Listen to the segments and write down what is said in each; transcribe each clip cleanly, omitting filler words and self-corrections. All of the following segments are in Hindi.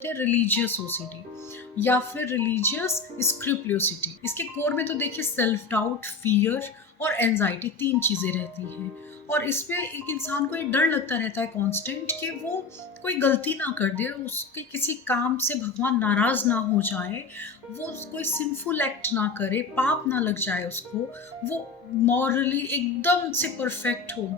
रिलीजियस ओसीडी या फिर रिलीजियस स्क्रूपुलोसिटी। इसके कोर में तो देखिए सेल्फ डाउट, फियर और एंजाइटी तीन चीज़ें रहती हैं। और इसमें एक इंसान को ये डर लगता रहता है कांस्टेंट कि वो कोई गलती ना कर दे, उसके किसी काम से भगवान नाराज़ ना हो जाए, वो कोई सिंफुल एक्ट ना करे, पाप ना लग जाए उसको, वो मॉरली एकदम से परफेक्ट हो,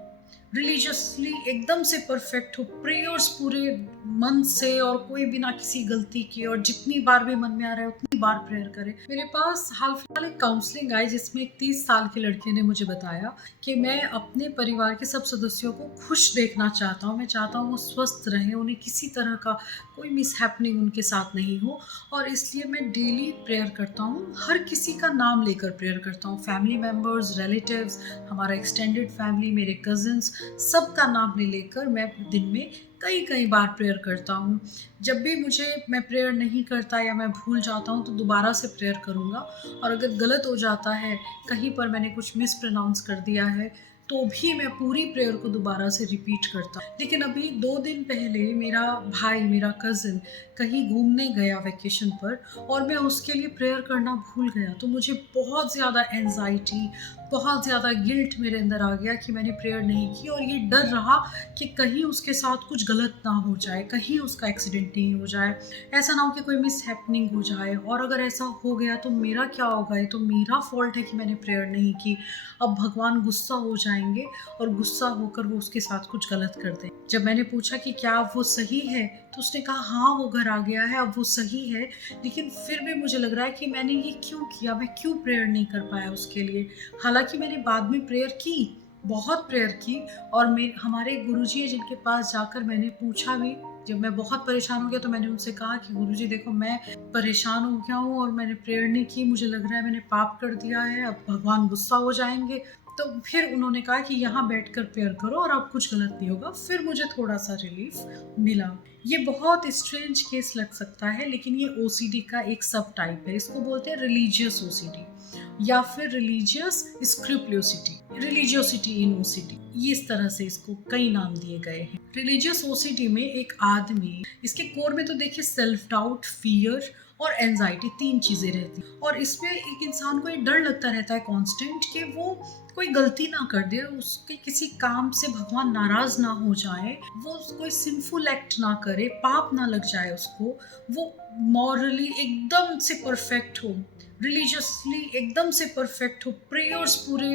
रिलीजियसली एकदम से परफेक्ट हो, प्रेयर्स पूरे मन से और कोई बिना किसी गलती के, और जितनी बार भी मन में आ रहा है उतनी बार प्रेयर करे। मेरे पास हाल फिलहाल एक काउंसलिंग आई जिसमें एक 30 साल के लड़के ने मुझे बताया कि मैं अपने परिवार के सब सदस्यों को खुश देखना चाहता हूँ, मैं चाहता हूँ वो स्वस्थ रहें, उन्हें किसी तरह का कोई मिसहैपनिंग उनके साथ नहीं हो, और इसलिए मैं डेली प्रेयर करता हूँ, हर किसी का नाम लेकर प्रेयर करता हूँ, फैमिली मेम्बर्स, रिलेटिव्स, हमारा एक्सटेंडेड फैमिली, मेरे कजिन्स, सबका नाम ले लेकर मैं दिन में कई कई बार प्रेयर करता हूँ। जब भी मैं प्रेयर नहीं करता या मैं भूल जाता हूँ तो दोबारा से प्रेयर करूँगा, और अगर गलत हो जाता है, कहीं पर मैंने कुछ मिस प्रोनाउंस कर दिया है, तो भी मैं पूरी प्रेयर को दोबारा से रिपीट करता हूँ। लेकिन अभी 2 दिन पहले मेरा भाई, मेरा कज़िन कहीं घूमने गया वैकेशन पर, और मैं उसके लिए प्रेयर करना भूल गया, तो मुझे बहुत ज़्यादा एंजाइटी, बहुत ज़्यादा गिल्ट मेरे अंदर आ गया कि मैंने प्रेयर नहीं की, और ये डर रहा कि कहीं उसके साथ कुछ गलत ना हो जाए, कहीं उसका एक्सीडेंट नहीं हो जाए, ऐसा ना हो कि कोई मिस हैपनिंग हो जाए, और अगर ऐसा हो गया तो मेरा क्या होगा, ये तो मेरा फॉल्ट है कि मैंने प्रेयर नहीं की। अब भगवान गुस्सा हो जाएंगे और गुस्सा होकर वो उसके साथ कुछ गलत कर दें। जब मैंने पूछा कि क्या अब वो सही है, तो उसने कहा हाँ, वो घर आ गया है, अब वो सही है, लेकिन फिर भी मुझे लग रहा है कि मैंने ये क्यों किया, मैं क्यों प्रेयर नहीं कर पाया उसके लिए। हालांकि मैंने बाद में प्रेयर की, बहुत प्रेयर की, और हमारे गुरुजी है जिनके पास जाकर मैंने पूछा भी। जब मैं बहुत परेशान हो गया तो मैंने उनसे कहा कि गुरुजी देखो, मैं परेशान हो गया हूँ और मैंने प्रेयर नहीं की, मुझे लग रहा है मैंने पाप कर दिया है, अब भगवान गुस्सा हो जाएंगे। तो फिर उन्होंने कहा कि यहाँ बैठकर प्रेयर करो और अब कुछ गलत नहीं होगा। फिर मुझे थोड़ा सा रिलीफ मिला। ये बहुत स्ट्रेंज केस लग सकता है, लेकिन ये ओसीडी का एक सब टाइप है। इसको बोलते हैं रिलीजियस ओसीडी या फिर रिलीजियस स्क्रूपुलोसिटी, रिलीजियोसिटी इन ओसीडी, ये इस तरह से इसको कई नाम दिए गए हैं। रिलीजियस ओसीडी में एक आदमी, इसके कोर में तो देखिए सेल्फ डाउट, फियर और एंजाइटी तीन चीजें रहती हैं, और इसमें एक इंसान को ये डर लगता रहता है कांस्टेंट कि वो कोई गलती ना कर दे, उसके किसी काम से भगवान नाराज ना हो जाए, वो कोई सिंफुल एक्ट ना करे, पाप ना लग जाए उसको, वो मॉरली एकदम से परफेक्ट हो, रिलीजियसली एकदम से परफेक्ट हो, प्रेयर्स पूरे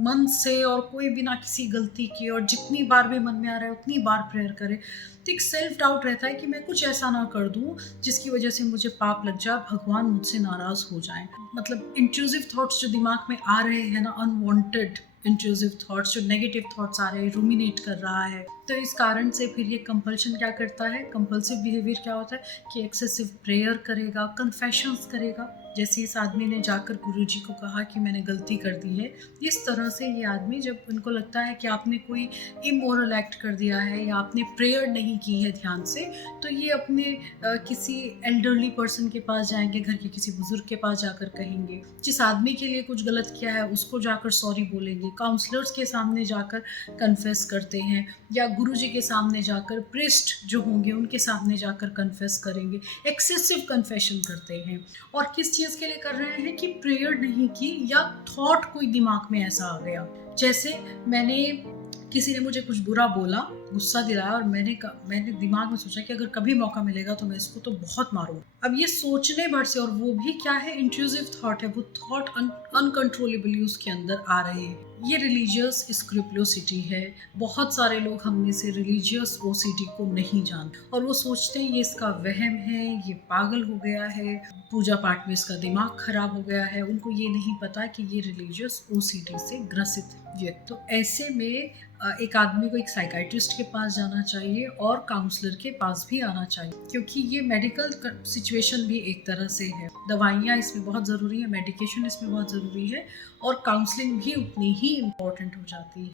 मन से और कोई बिना किसी गलती के, और जितनी बार भी मन में आ रहा है उतनी बार प्रेयर करे। तो एक सेल्फ डाउट रहता है कि मैं कुछ ऐसा ना कर दूं जिसकी वजह से मुझे पाप लग जाए, भगवान मुझसे नाराज हो जाए। मतलब इंट्रूसिव थॉट्स जो दिमाग में आ रहे हैं ना, अनवांटेड इंट्रूसिव थॉट्स, जो नेगेटिव थॉट्स आ रहे हैं, रूमिनेट कर रहा है, तो इस कारण से फिर ये कंपल्शन क्या करता है, कंपल्सिव बिहेवियर क्या होता है कि एक्सेसिव प्रेयर करेगा, कन्फेशंस करेगा। जैसे इस आदमी ने जाकर गुरुजी को कहा कि मैंने गलती कर दी है, इस तरह से ये आदमी, जब उनको लगता है कि आपने कोई इमोरल एक्ट कर दिया है या आपने प्रेयर नहीं की है ध्यान से, तो ये अपने किसी एल्डरली पर्सन के पास जाएंगे, घर के किसी बुजुर्ग के पास जाकर कहेंगे, जिस आदमी के लिए कुछ गलत किया है उसको जाकर सॉरी बोलेंगे, काउंसलर्स के सामने जाकर कन्फेस करते हैं, या गुरुजी के सामने जाकर, प्रीस्ट जो होंगे उनके सामने जाकर कन्फेस करेंगे, एक्सेसिव कन्फेशन करते हैं। और किस चीज़ के लिए कर रहे हैं कि प्रेयर नहीं की, या थॉट कोई दिमाग में ऐसा आ गया, जैसे किसी ने मुझे कुछ बुरा बोला, गुस्सा दिलाया, और मैंने दिमाग में सोचा कि अगर कभी मौका मिलेगा तो मैं इसको तो बहुत मारूंगा। अब ये सोचने भर से, और वो भी क्या है, इंट्रूसिव थॉट है, वो थॉट अनकंट्रोलेबली उसके अंदर आ रहे हैं। ये रिलीजियस स्क्रूपुलोसिटी है। बहुत सारे लोग हम में से रिलीजियस ओसीडी को नहीं जानते, और वो सोचते हैं ये इसका वहम है, ये पागल हो गया है, पूजा पाठ में इसका दिमाग खराब हो गया है। उनको ये नहीं पता कि ये रिलीजियस ओसीडी से ग्रसित है। तो ऐसे में एक आदमी को एक साइकाइट्रिस्ट के पास जाना चाहिए और काउंसलर के पास भी आना चाहिए, क्योंकि ये मेडिकल सिचुएशन भी एक तरह से है। दवाइयाँ इसमें बहुत ज़रूरी है, मेडिकेशन इसमें बहुत ज़रूरी है, और काउंसलिंग भी उतनी ही इम्पोर्टेंट हो जाती है।